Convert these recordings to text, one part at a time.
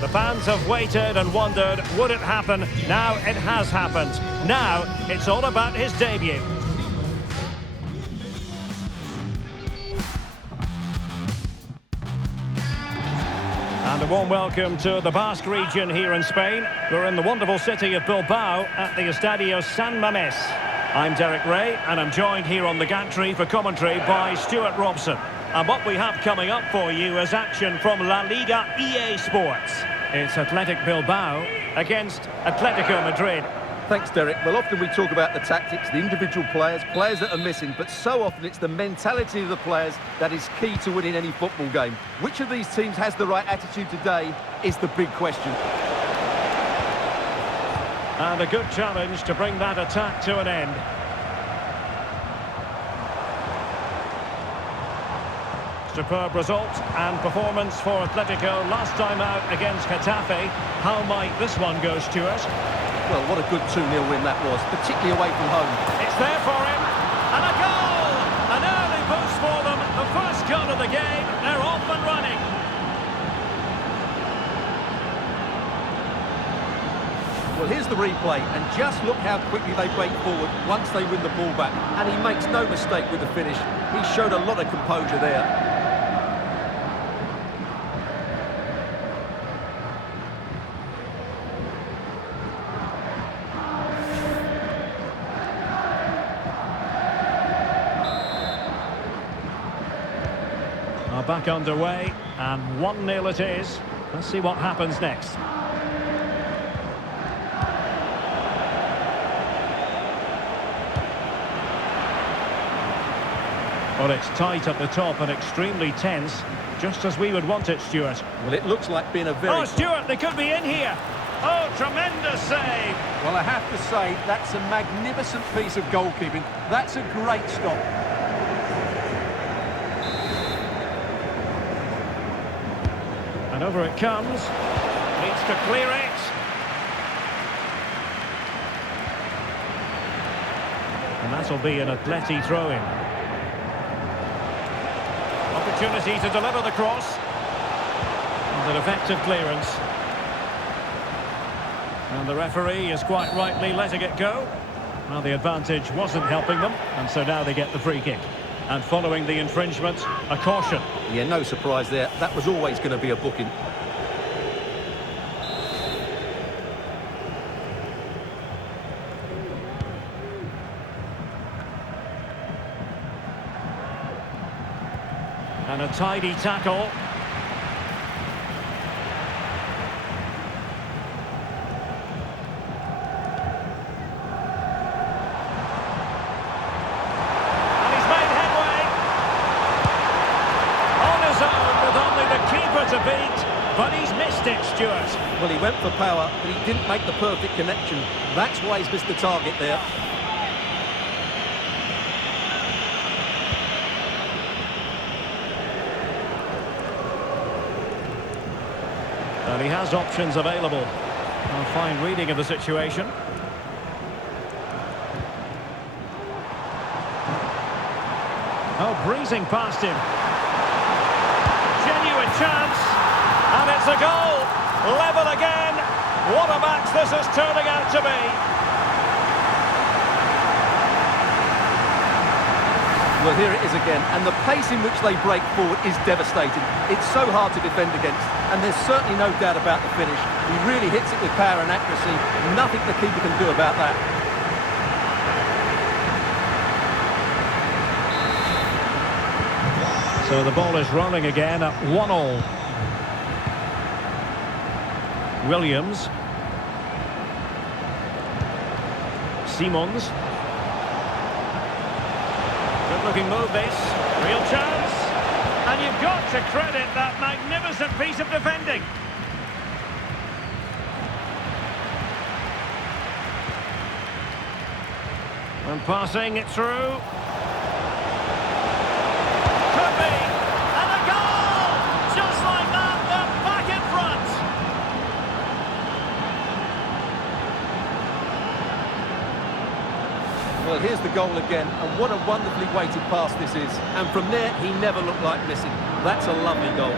The fans have waited and wondered, would it happen? Now it has happened. Now it's all about his debut. And a warm welcome to the Basque region here in Spain. We're in the wonderful city of Bilbao at the Estadio San Mamés. I'm Derek Ray, and I'm joined here on the gantry for commentary by Stuart Robson. And what we have coming up for you is action from La Liga EA Sports. It's Athletic Bilbao against Atletico Madrid. Thanks, Derek. Well, often we talk about the tactics, the individual players that are missing, but so often it's the mentality of the players that is key to winning any football game. Which of these teams has the right attitude today is the big question. And a good challenge to bring that attack to an end. Superb result and performance for Atletico last time out against Getafe. How might this one go, Stuart? Well, what a good 2-0 win that was, particularly away from home. It's there for him, and a goal! An early boost for them, the first goal of the game, they're off and running. Well, here's the replay, and just look how quickly they break forward once they win the ball back. And he makes no mistake with the finish. He showed a lot of composure there. Back underway, and 1-0 it is. Let's see what happens next. Well, it's tight at the top and extremely tense, just as we would want it, Stuart. Well, it looks like being a very... Oh, Stuart, they could be in here. Oh, tremendous save. Well, I have to say, that's a magnificent piece of goalkeeping. That's a great stop. And over it comes. Needs to clear it. And that'll be an Atleti throw-in. Opportunity to deliver the cross. And an effective clearance. And the referee is quite rightly letting it go. Well, the advantage wasn't helping them, and so now they get the free kick. And following the infringement, a caution. Yeah, no surprise there. That was always going to be a booking. And a tidy tackle. To beat, but he's missed it, Stuart. Well, he went for power, but he didn't make the perfect connection. That's why he's missed the target there. And he has options available. A fine reading of the situation. Oh, breezing past him. Genuine chance, and it's a goal, level again. What a match this is turning out to be. Well, here it is again, and the pace in which they break forward is devastating. It's so hard to defend against, and there's certainly no doubt about the finish. He really hits it with power and accuracy. Nothing the keeper can do about that. So the ball is rolling again at 1-1. Williams. Simons. Good looking move this. Real chance. And you've got to credit that magnificent piece of defending. And passing it through. Could be. And a goal! Just like that, they're back in front. Well, here's the goal again, and what a wonderfully weighted pass this is. And from there, he never looked like missing. That's a lovely goal.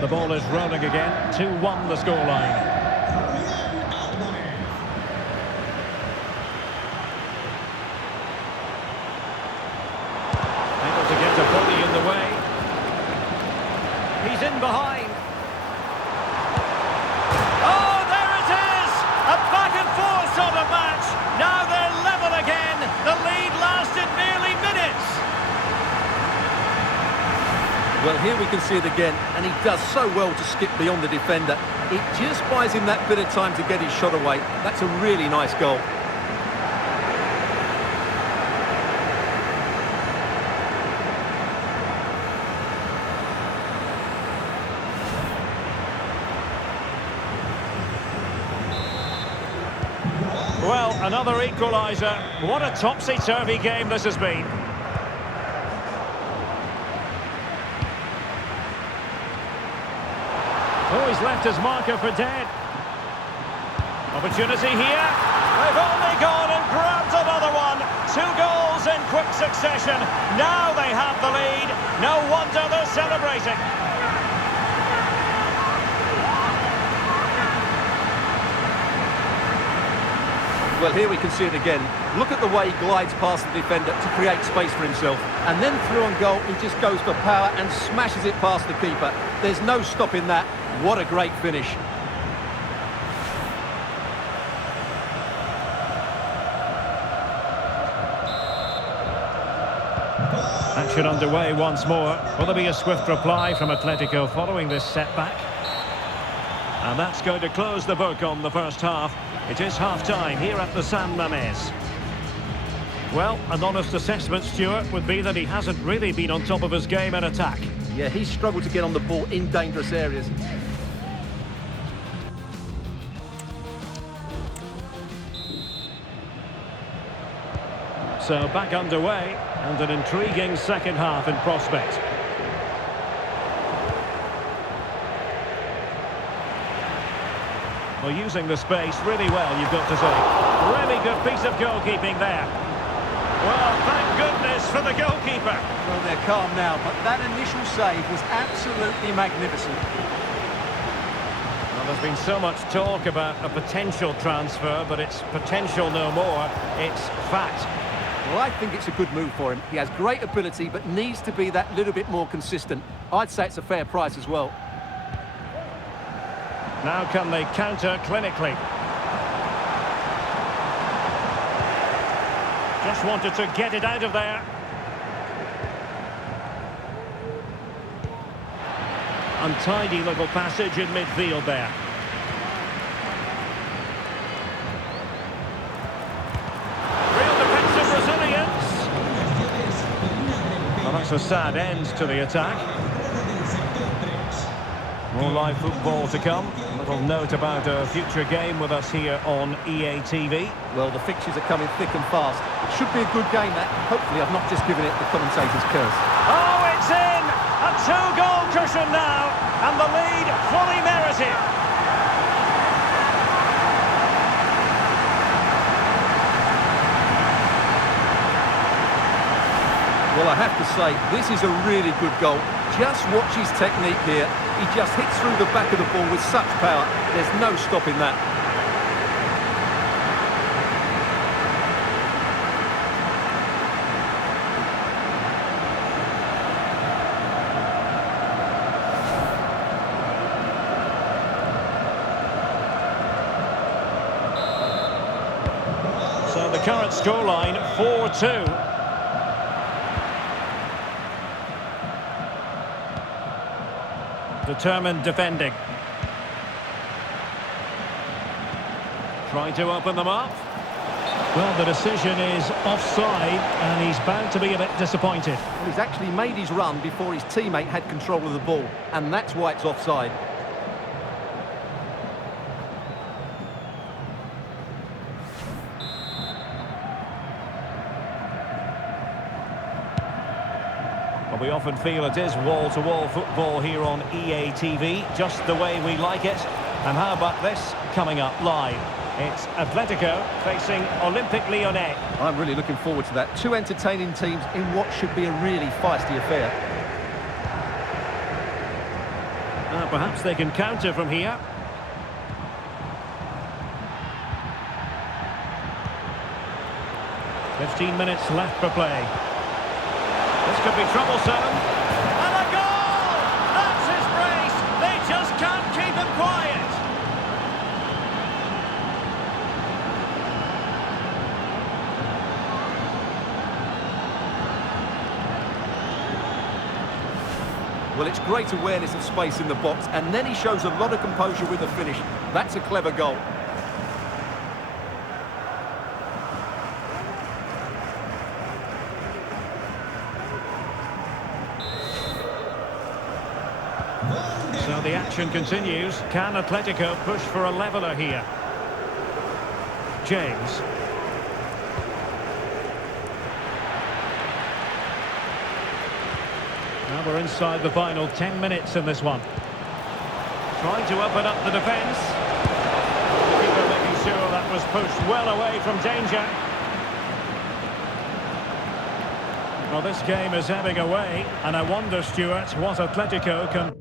The ball is rolling again. 2-1 the scoreline. Able to get a body in the way. He's in behind. Oh, there it is! A back and forth sort of match. Now they're level again. The lead lasted nearly minutes. Well, here we can see it again, and he does so well to skip beyond the defender. It just buys him that bit of time to get his shot away. That's a really nice goal. Well, another equaliser. What a topsy-turvy game this has been. Oh, he's left his marker for dead. Opportunity here. They've only gone and grabbed another one. 2 goals in quick succession. Now they have the lead. No wonder they're celebrating. Well, here we can see it again. Look at the way he glides past the defender to create space for himself. And then through on goal, he just goes for power and smashes it past the keeper. There's no stopping that. What a great finish. Action underway once more. Will there be a swift reply from Atletico following this setback? And that's going to close the book on the first half. It is half-time here at the San Mamés. Well, an honest assessment, Stuart, would be that he hasn't really been on top of his game in attack. Yeah, he's struggled to get on the ball in dangerous areas. So back underway, and an intriguing second half in prospect. Well, using the space really well, you've got to say. Really good piece of goalkeeping there. Well, thank goodness for the goalkeeper. Well, they're calm now, but that initial save was absolutely magnificent. Well, there's been so much talk about a potential transfer, but it's potential no more. It's fact. Well, I think it's a good move for him. He has great ability, but needs to be that little bit more consistent. I'd say it's a fair price as well. Now can they counter clinically? Just wanted to get it out of there. Untidy little passage in midfield there. Real defensive resilience. Well, that's a sad end to the attack. More live football to come. A little note about a future game with us here on EA TV. Well, the fixtures are coming thick and fast. It should be a good game, that. Hopefully, I've not just given it the commentator's curse. Oh, it's in! A 2-goal cushion now, and the lead fully merited. Well, I have to say, this is a really good goal. Just watch his technique here. He just hits through the back of the ball with such power. There's no stopping that. So the current scoreline, 4-2. Determined defending. Trying to open them up. Well, the decision is offside, and he's bound to be a bit disappointed. Well, he's actually made his run before his teammate had control of the ball, and that's why it's offside. We often feel it is wall-to-wall football here on EA TV, just the way we like it. And how about this coming up live? It's Atletico facing Olympique Lyonnais. I'm really looking forward to that. Two entertaining teams in what should be a really feisty affair. Perhaps they can counter from here. "15 minutes left for play. This could be troublesome. And a goal! That's his brace. They just can't keep him quiet. Well, it's great awareness of space in the box, and then he shows a lot of composure with the finish. That's a clever goal. So the action continues. Can Atletico push for a leveller here? James. Now we're inside the final 10 minutes in this one. Trying to open up the defence. The keeper making sure that was pushed well away from danger. Well, this game is ebbing away, and I wonder, Stuart, what Atletico can...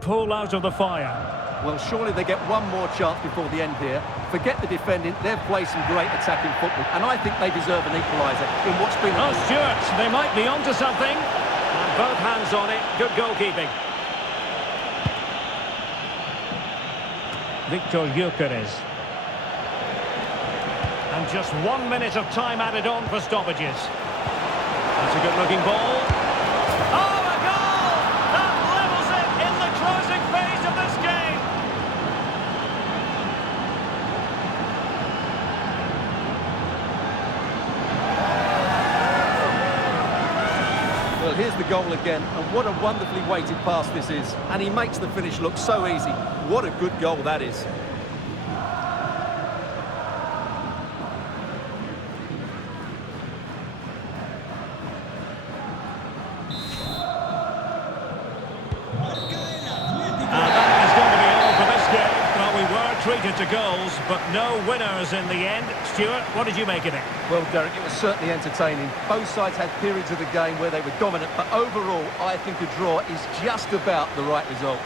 pull out of the fire. Well, surely they get one more chance before the end here. Forget the defending, they've played some great attacking football, and I think they deserve an equaliser in what's been... Oh, Stuart, they might be onto something. And both hands on it, good goalkeeping. Victor Gyökeres. And just 1 minute of time added on for stoppages. That's a good-looking ball. Oh, a goal! That levels it in the closing phase of this game. Well, here's the goal again, and what a wonderfully weighted pass this is. And he makes the finish look so easy. What a good goal that is. Treated to goals, but no winners in the end. Stuart, what did you make of it? Well, Derek, it was certainly entertaining. Both sides had periods of the game where they were dominant, but overall, I think a draw is just about the right result.